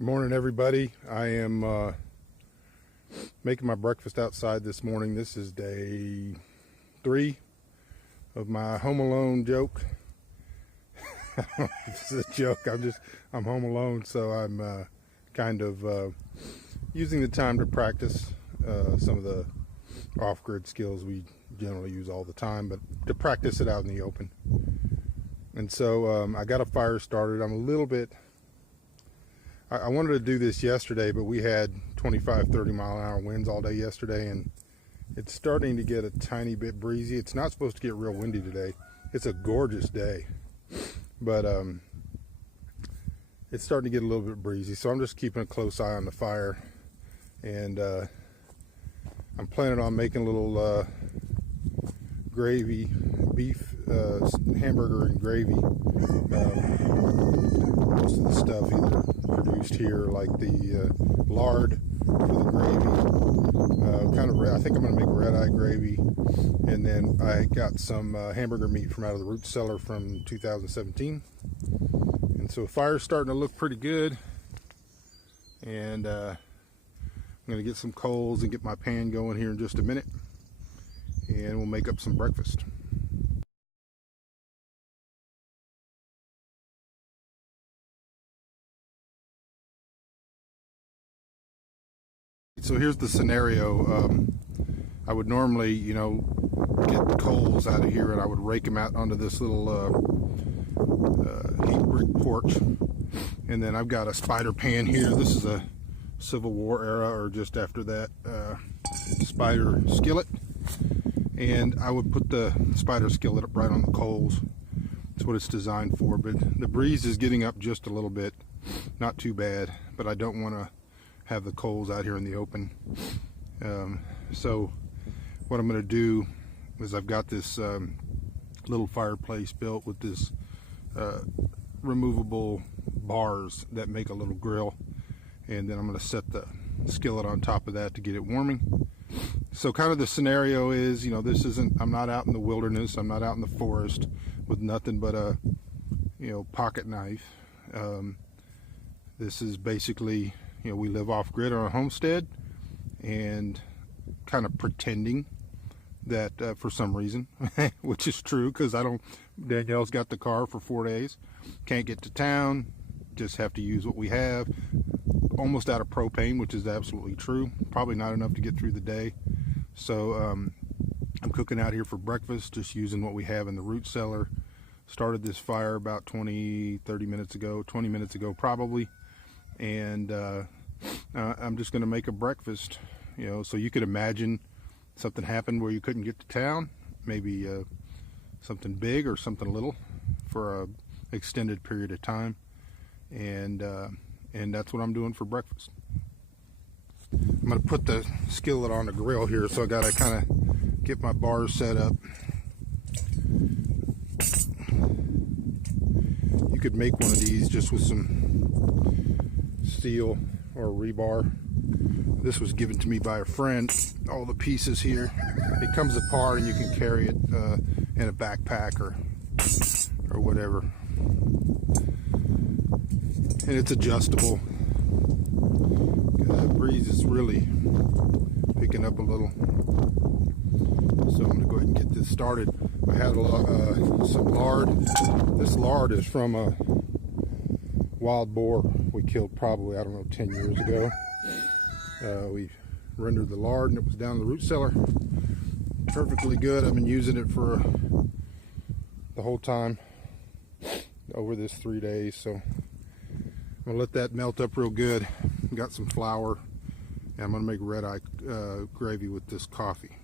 Good morning, everybody. I am making my breakfast outside this morning. This is day 3 of my home alone joke. I don't know if this is a joke. I'm home alone, so I'm kind of using the time to practice some of the off-grid skills we generally use all the time, but to practice it out in the open. And so I got a fire started. I'm a little bit I wanted to do this yesterday, but we had 25-30 mile an hour winds all day yesterday, and it's starting to get a tiny bit breezy. It's not supposed to get real windy today. It's a gorgeous day, but it's starting to get a little bit breezy, so I'm just keeping a close eye on the fire. And I'm planning on making a little gravy, beef hamburger and gravy. Most of the stuff either produced here, like the lard for the gravy. I think I'm going to make red-eye gravy, and then I got some hamburger meat from out of the root cellar from 2017. And so fire's starting to look pretty good, and I'm going to get some coals and get my pan going here in just a minute, and we'll make up some breakfast. So here's the scenario. I would normally, get the coals out of here, and I would rake them out onto this little heat brick porch. And then I've got a spider pan here. This is a Civil War era, or just after that, spider skillet. And I would put the spider skillet up right on the coals. That's what it's designed for. But the breeze is getting up just a little bit. Not too bad, but I don't want to have the coals out here in the open. So what I'm going to do is I've got this little fireplace built with this removable bars that make a little grill, and then I'm going to set the skillet on top of that to get it warming. So kind of the scenario is, I'm not out in the wilderness, I'm not out in the forest with nothing but a pocket knife. This is basically, we live off grid on a homestead, and kind of pretending that for some reason, which is true, because Danielle's got the car for 4 days, can't get to town, just have to use what we have, almost out of propane, which is absolutely true, probably not enough to get through the day. So I'm cooking out here for breakfast, just using what we have in the root cellar. Started this fire about 20 minutes ago probably. And I'm just going to make a breakfast, so you could imagine something happened where you couldn't get to town, maybe something big or something little for an extended period of time, and that's what I'm doing for breakfast. I'm going to put the skillet on the grill here, so I got to kind of get my bars set up. You could make one of these just with some steel or rebar. This was given to me by a friend. All the pieces here, it comes apart and you can carry it in a backpack or whatever, and it's adjustable. The breeze is really picking up a little, so I'm going to go ahead and get this started. I had some lard. This lard is from a wild boar we killed probably, 10 years ago. We rendered the lard, and it was down in the root cellar. Perfectly good. I've been using it for the whole time over this 3 days. So I'm going to let that melt up real good. Got some flour, and I'm going to make red-eye gravy with this coffee.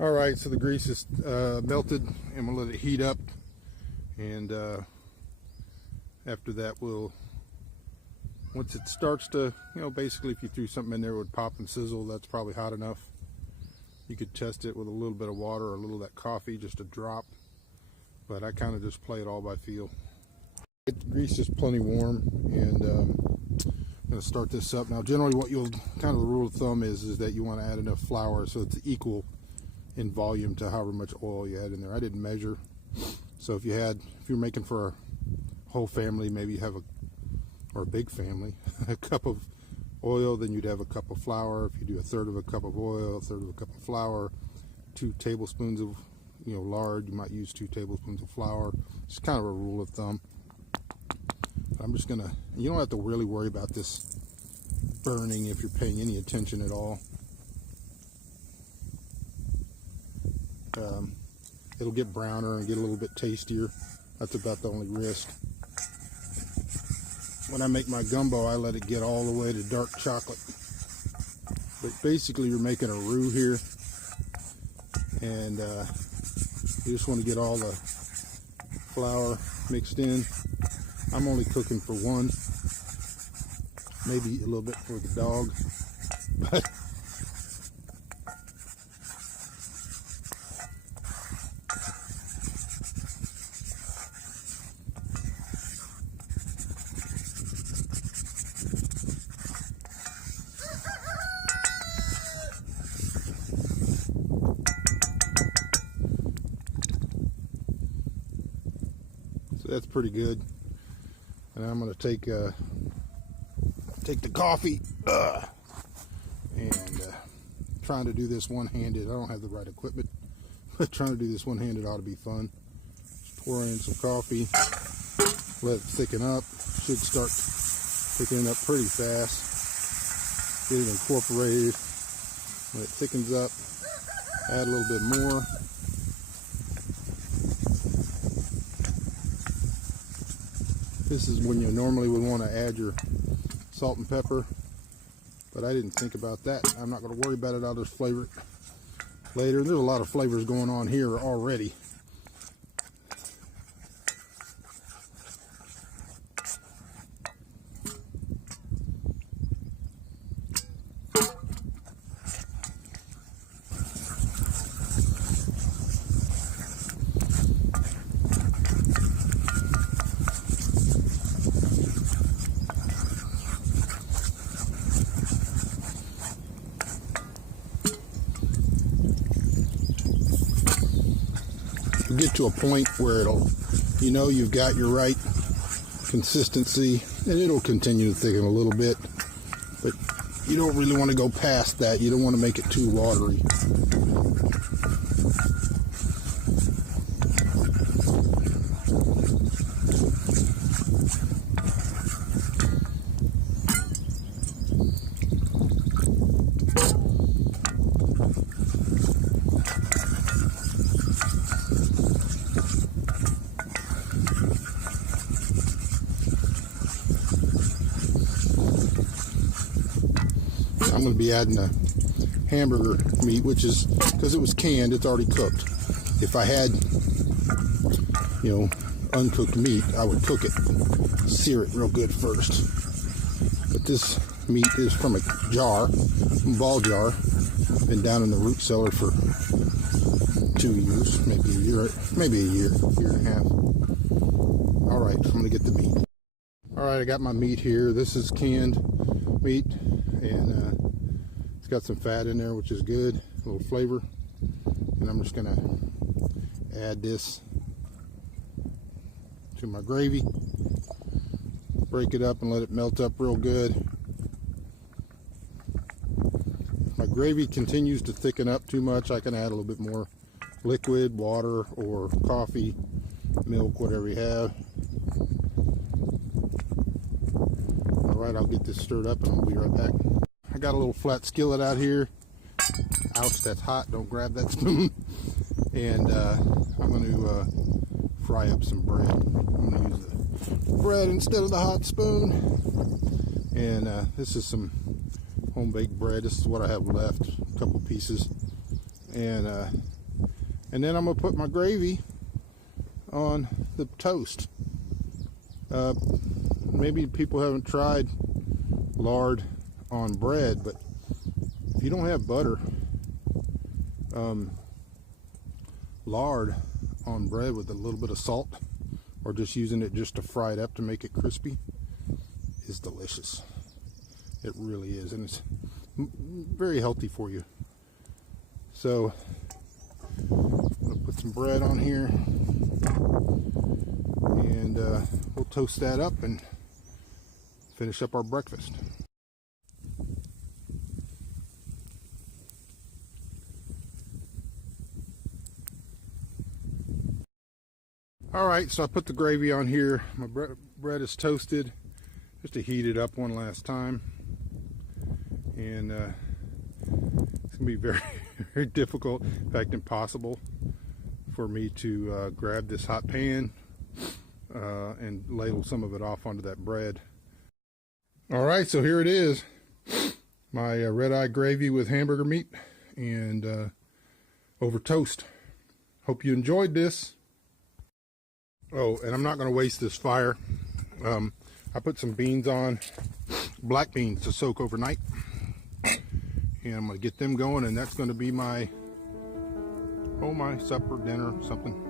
Alright, so the grease is melted, and I'm going to let it heat up, and after that once it starts to, basically if you threw something in there it would pop and sizzle, that's probably hot enough. You could test it with a little bit of water or a little of that coffee, just a drop, but I kind of just play it all by feel. The grease is plenty warm, and I'm going to start this up. Now generally what kind of the rule of thumb is that you want to add enough flour so it's equal in volume to however much oil you had in there. I didn't measure, so if you're making for a whole family, maybe you have or a big family, a cup of oil, then you'd have a cup of flour. If you do a third of a cup of oil, a third of a cup of flour, 2 tablespoons of lard, you might use 2 tablespoons of flour. It's kind of a rule of thumb. I'm just gonna, you don't have to really worry about this burning if you're paying any attention at all. It'll get browner and get a little bit tastier. That's about the only risk. When I make my gumbo, I let it get all the way to dark chocolate. But basically you're making a roux here, and you just want to get all the flour mixed in. I'm only cooking for one, maybe a little bit for the dog, but so that's pretty good. And I'm going to take the coffee and trying to do this one-handed. I don't have the right equipment, but trying to do this one-handed ought to be fun. Just pour in some coffee, let it thicken up. Should start thickening up pretty fast. Get it incorporated. When it thickens up, add a little bit more. This is when you normally would want to add your salt and pepper, but I didn't think about that. I'm not going to worry about it. I'll just flavor it later. There's a lot of flavors going on here already. Get to a point where it'll, you've got your right consistency, and it'll continue to thicken a little bit, but you don't really want to go past that. You don't want to make it too watery. I'm going to be adding a hamburger meat, which is, because it was canned, it's already cooked. If I had, uncooked meat, I would cook it, sear it real good first. But this meat is from a jar, ball jar, been down in the root cellar for 2 years, maybe a year and a half. All right, I'm going to get the meat. All right, I got my meat here. This is canned meat, and it's got some fat in there, which is good, a little flavor. And I'm just gonna add this to my gravy, break it up and let it melt up real good. If my gravy continues to thicken up too much, I can add a little bit more liquid, water, or coffee, milk, whatever you have. All right, I'll get this stirred up and I'll be right back. I got a little flat skillet out here. Ouch, that's hot. Don't grab that spoon. And I'm going to fry up some bread. I'm going to use the bread instead of the hot spoon. And this is some home-baked bread. This is what I have left, a couple pieces. And then I'm going to put my gravy on the toast. Maybe people haven't tried lard on bread, but if you don't have butter, lard on bread with a little bit of salt, or just using it just to fry it up to make it crispy, is delicious. It really is, and it's very healthy for you. So I'm gonna put some bread on here, and we'll toast that up and finish up our breakfast. All right, so I put the gravy on here. My bread is toasted, just to heat it up one last time. And it's gonna be very, very difficult, in fact impossible, for me to grab this hot pan and ladle some of it off onto that bread. All right, so here it is, my red-eye gravy with hamburger meat and over toast. Hope you enjoyed this. Oh, and I'm not going to waste this fire. I put some beans on, black beans, to soak overnight, and I'm going to get them going, and that's going to be my supper, dinner, something.